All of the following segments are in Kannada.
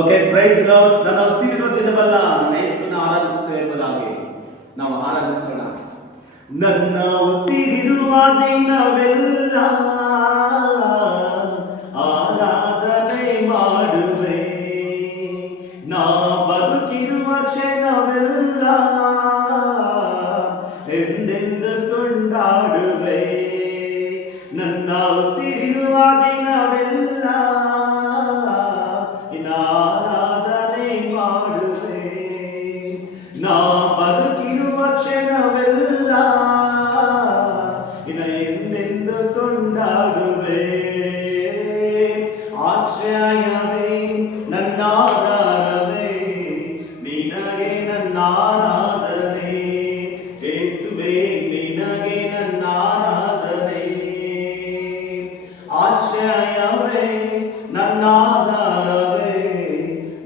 Okay, price lord. ನನ್ನ ಉಸಿರಿರುವ ದಿನವಲ್ಲ, ನನ್ನ ಯೇಸುವನ್ನು ಆರಾಧಿಸುತ್ತೇವೆ ಎಂಬುದಾಗಿ ನಾವು ಆರಾಧಿಸೋಣ. ನನ್ನ ಉಸಿರಿರುವ ದಿನವೆಲ್ಲ ಆರಾಧನೆ ಮಾಡುವೆ, ನಾ ಬದುಕಿರುವ ಕ್ಷಣವೆಲ್ಲ ಎಂದೆಂದು ಕೊಂಡಾಡುವೆ. ನನ್ನ ಉಸಿರಿರುವ ದಿನವೆಲ್ಲ ಆರಾಧನೆ ಮಾಡುವೆ, ನಾ ಬದುಕಿರುವ ಕ್ಷಣವೆಲ್ಲ ಎಂದೆಂದು ಕೊಂಡಾಡುವೆ. ಆಶ್ರಯವೇ ನನ್ನ ಆಧಾರವೇ, ನಿನಗೆ ನನ್ನ ಆರಾಧನೆ. ಯೇಸುವೇ, ನಿನಗೆ ನನ್ನ ಆರಾಧನೆ. ಆಶ್ರಯವೇ ನನ್ನ ಆಧಾರವೇ,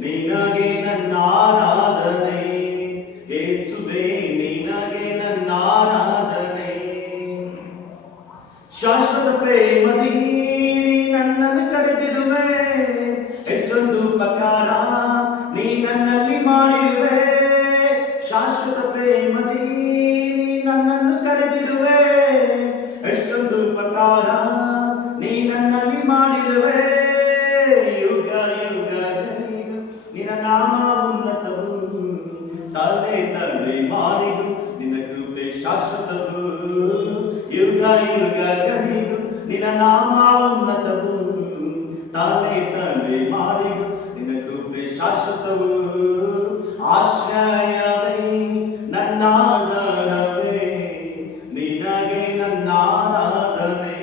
ನಿನಗೆ ನನ್ನ ಆರಾಧನೆ. ಯೇಸುವೇ, ನಿನಗೆ ನನ್ನ ಆರಾಧನೆ. ಶಾಶ್ವತ ಪ್ರೇಮದಿ ನನ್ನನ್ನು ಕರೆದಿರುವೆ, ಎಷ್ಟೊಂದು ಉಪಕಾರ ನೀ ನನ್ನಲ್ಲಿ ಮಾಡಿರುವೆ. ಶಾಶ್ವತ ಪ್ರೇಮದಿ ನನ್ನನ್ನು ಕರೆದಿರುವೆ, ಎಷ್ಟೊಂದು ಉಪಕಾರ ನೀ ನನ್ನಲ್ಲಿ ಮಾಡಿರುವೆ. ಯುಗ ಯುಗಗಳಿಗೂ ನಿನ್ನ ನಾಮ ಉನ್ನತವು, ತಲೆ ತಲೆ ಮಾರಿಗೂ ನಿನ್ನ ಕೃಪೆ ಶಾಶ್ವತವು. ಯುಗ ಯುಗಗಳಿಗೂ ನಿನ್ನ ನಾಮ ಉನ್ನತವು, ತಲೆ ತಲೆ ಮಾರಿಗೂ ನಿನ್ನ ಕೃಪೆ ಶಾಶ್ವತವು. ಆಶ್ರಯವೇ ನನ್ನ ಆಧಾರವೇ, ನಿನಗೆ ನನ್ನ ಆರಾಧನೆ.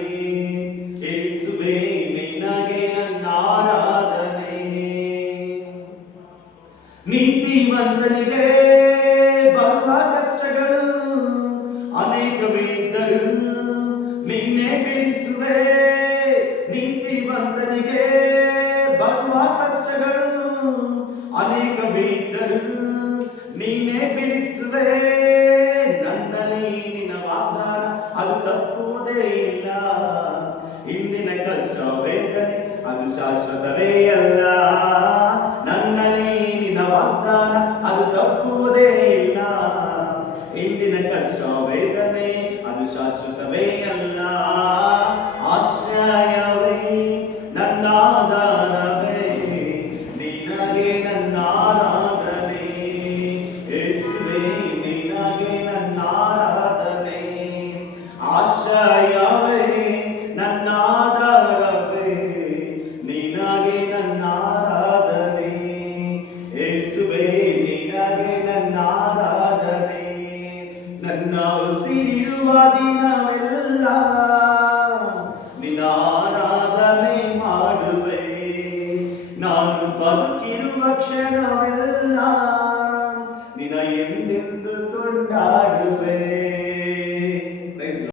ಯೇಸುವೇ, ನಿನಗೆ ನನ್ನ ಆರಾಧನೆ. ನೀತಿವಂತನಿಗೆ ಬರುವ ಕಷ್ಟಗಳು ಅನೇಕವಿದ್ದರೂ ನಿನ್ನೆ ಬಿಡಿಸುವೆ. ನೀತಿವಂತನಿಗೆ ಬರುವ ಕಷ್ಟಗಳು ಅನೇಕವಿದ್ದರೂ ನೀನೇ ಬಿಡಿಸುವೆ. ನನ್ನಲ್ಲಿ ನಿನ್ನ ವಾಗ್ದಾನ ಅದು ತಪ್ಪುವುದೇ ಇಲ್ಲ, ಇಂದಿನ ಕಷ್ಟ ವೇದನೆ ಅದು ಶಾಶ್ವತವೇ ಅಲ್ಲ. ನನ್ನಲ್ಲಿ ನಿನ್ನ ವಾಗ್ದಾನ ಅದು ತಪ್ಪುವುದೇ ಇಲ್ಲ, ಇಂದಿನ ಕಷ್ಟ ವೇದನೆ ಅದು ಶಾಶ್ವತವೇ ಅಲ್ಲ. ಆಶ್ರಯವೇ ನನ್ನ ಆಧಾರವೇ, ನಿನಗೆ ನನ್ನ ಆರಾಧನೆ. ಯೇಸುವೇ, ನಿನಗೆ ನನ್ನ ಆರಾಧನೆ. ಆಶ್ರಯವೇ ನನ್ನ ಆಧಾರವೇ, ನಿನಗೆ ನನ್ನ ಆರಾಧನೆ. ಯೇಸುವೇ, ನಿನಗೆ ನನ್ನ ಆರಾಧನೆ. ನನ್ನ ಉಸಿರಿರುವ ದಿನವೆಲ್ಲ ನಿನ್ನ ಆರಾಧನೆ ಮಾಡುವೆ, ನಾನು ಬದುಕಿರುವ ಕ್ಷಣವೆಲ್ಲ ನಿನ್ನ ಎಂದೆಂದು ಕೊಂಡಾಡುವೆ.